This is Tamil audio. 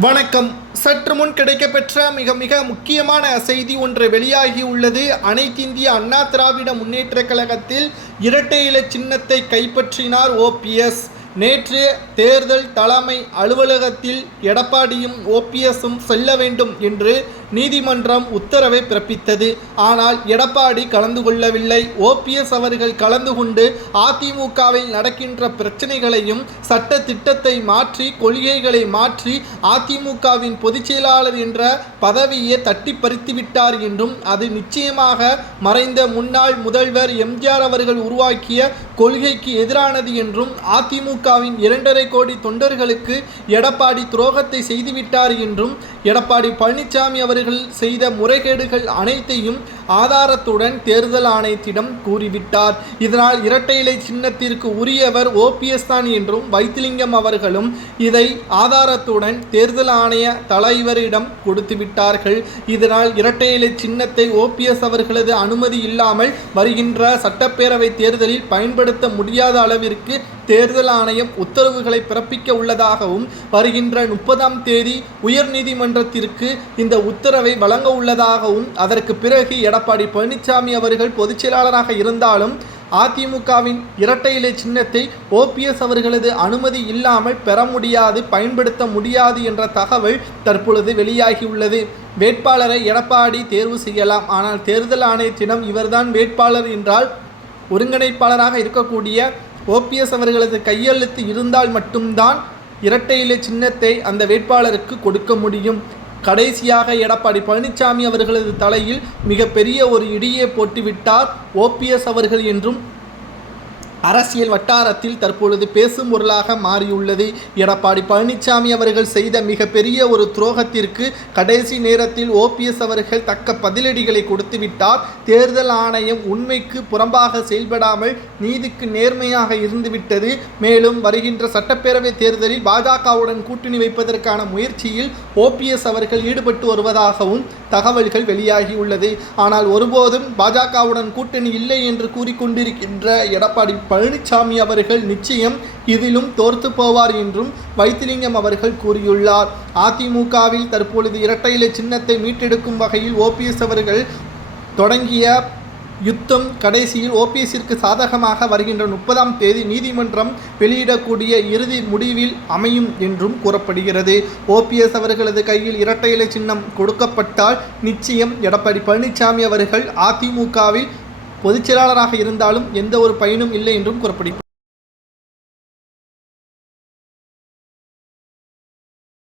வணக்கம். சற்று முன் கிடைக்கப்பெற்ற மிக மிக முக்கியமான செய்தி ஒன்று வெளியாகி உள்ளது. அனைத்திந்திய அண்ணா திராவிட முன்னேற்றக் கழகத்தில் இரட்டை இலை சின்னத்தை கைப்பற்றினார் ஓபிஎஸ். நேற்று தேர்தல் தலைமை அலுவலகத்தில் எடப்பாடியும் ஓபிஎஸும் செல்ல வேண்டும் என்று நீதிமன்றம் உத்தரவை பிறப்பித்தது. ஆனால் எடப்பாடி கலந்து கொள்ளவில்லை. ஓபிஎஸ் அவர்கள் கலந்து கொண்டு அதிமுகவில் நடக்கின்ற பிரச்சனைகளையும் சட்ட திட்டத்தை மாற்றி கொள்கைகளை மாற்றி அதிமுகவின் பொதுச் செயலாளர் என்ற பதவியை தட்டி பறித்துவிட்டார் என்றும் அது நிச்சயமாக மறைந்த முன்னாள் முதல்வர் எம்ஜிஆர் அவர்கள் உருவாக்கிய கொள்கைக்கு எதிரானது என்றும் அதிமுகவின் 2.5 கோடி தொண்டர்களுக்கு எடப்பாடி துரோகத்தை செய்துவிட்டார் என்றும் எடப்பாடி பழனிசாமி அவர்கள் செய்த முறைகேடுகள் அனைத்தையும் ஆதாரத்துடன் தேர்தல் ஆணையத்திடம் கூறிவிட்டார். இதனால் இரட்டை இலை சின்னத்திற்கு உரியவர் ஓபிஎஸ் தான் என்றும் வைத்திலிங்கம் அவர்களும் இதை ஆதாரத்துடன் தேர்தல் ஆணைய தலைவரிடம் கொடுத்து விட்டார்கள். இதனால் இரட்டை இலை சின்னத்தை ஓபிஎஸ் அவர்களது அனுமதி இல்லாமல் வருகின்ற சட்டப்பேரவை தேர்தலில் பயன்படுத்த முடியாத அளவிற்கு தேர்தல் ஆணையம் உத்தரவுகளை பிறப்பிக்க உள்ளதாகவும் வருகின்ற 30ஆம் தேதி உயர்நீதிமன்றத்திற்கு இந்த உத்தரவை வழங்க உள்ளதாகவும் அதற்கு பிறகு எடப்பாடி பழனிசாமி அவர்கள் பொதுச் செயலாளராக இருந்தாலும் அதிமுகவின் இரட்டை இலை சின்னத்தை ஓபிஎஸ் அவர்களது அனுமதி இல்லாமல் பெற முடியாது, பயன்படுத்த முடியாது என்ற தகவல் தற்பொழுது வெளியாகியுள்ளது. வேட்பாளரை எடப்பாடி தேர்வு செய்யலாம், ஆனால் தேர்தல் ஆணையத்திடம் இவர்தான் வேட்பாளர் என்றால் ஒருங்கிணைப்பாளராக இருக்கக்கூடிய ஓபிஎஸ் அவர்களது கையெழுத்து இருந்தால் மட்டும்தான் இரட்டை இலை சின்னத்தை அந்த வேட்பாளருக்கு கொடுக்க முடியும். கடைசியாக எடப்பாடி பழனிசாமி அவர்களது தலையில் மிகப்பெரிய ஒரு இடியை போட்டுவிட்டார் ஓபிஎஸ் அவர்கள் என்றும் அரசியல் வட்டாரத்தில் தற்பொழுது பேசும் பொருளாக மாறியுள்ளது. எடப்பாடி பழனிசாமி அவர்கள் செய்த மிகப்பெரிய ஒரு துரோகத்திற்கு கடைசி நேரத்தில் ஓபிஎஸ் அவர்கள் தக்க பதிலடிகளை கொடுத்துவிட்டார். தேர்தல் ஆணையம் உண்மைக்கு புறம்பாக செயல்படாமல் நீதிக்கு நேர்மையாக இருந்துவிட்டது. மேலும் வருகின்ற சட்டப்பேரவை தேர்தலில் பாஜகவுடன் கூட்டணி வைப்பதற்கான முயற்சியில் ஓபிஎஸ் அவர்கள் ஈடுபட்டு வருவதாகவும் தகவல்கள் வெளியாகியுள்ளது. ஆனால் ஒருபோதும் பாஜகவுடன் கூட்டணி இல்லை என்று கூறிக்கொண்டிருக்கின்ற எடப்பாடி பழனிசாமி அவர்கள் நிச்சயம் இதிலும் தோர்த்து போவார் என்றும் வைத்திலிங்கம் அவர்கள் கூறியுள்ளார். அதிமுகவில் தற்பொழுது இரட்டை இலை சின்னத்தை மீட்டெடுக்கும் வகையில் ஓபிஎஸ் அவர்கள் தொடங்கிய யுத்தம் கடைசியில் ஓபிஎஸ்ஸிற்கு சாதகமாக வருகின்ற 30ஆம் தேதி நீதிமன்றம் வெளியிடக்கூடிய இறுதி முடிவில் அமையும் என்றும் கூறப்படுகிறது. ஓபிஎஸ் அவர்களது கையில் இரட்டை இலை சின்னம் கொடுக்கப்பட்டால் நிச்சயம் எடப்பாடி பழனிசாமி அவர்கள் அதிமுகவில் பொதுச் செயலாளராக இருந்தாலும் எந்த ஒரு பயனும் இல்லை என்றும் கூறப்படுகிறது.